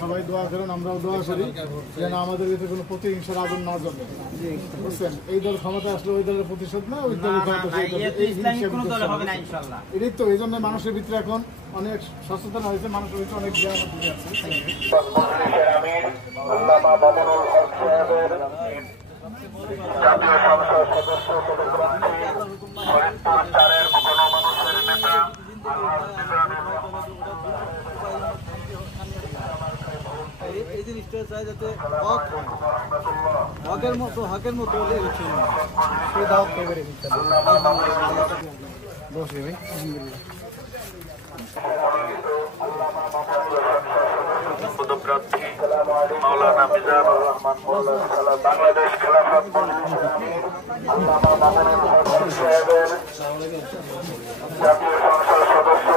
সবাই দোয়া করেন, আমরাও দোয়া করি যেন আমাদের ভিতরে কোনো প্রতিহিংসার আগুন না জ্বলে। বুঝছেন, এই দল ক্ষমতা আসলে ওই দলের প্রতিশোধ না, ওই দলের ক্ষমতা এটাই তো। এই জন্য মানুষের ভিতরে এখন অনেক সচেতন হয়েছে, মানুষের ভিতরে অনেক জ্ঞান জাতীয় সংসদ সদস্য ফরিদপুর 4-এর গণমানুষের নেতা এই জিনিসটা চাই যাতে হকের মতো পদপ্রার্থী মাওলানা মিজানুর রহমান মোল্লা বাংলাদেশ খেলাফত মজলিসের আমির আল্লামা মামুনুল হক সাহেবের জাতীয় সংসদ সদস্য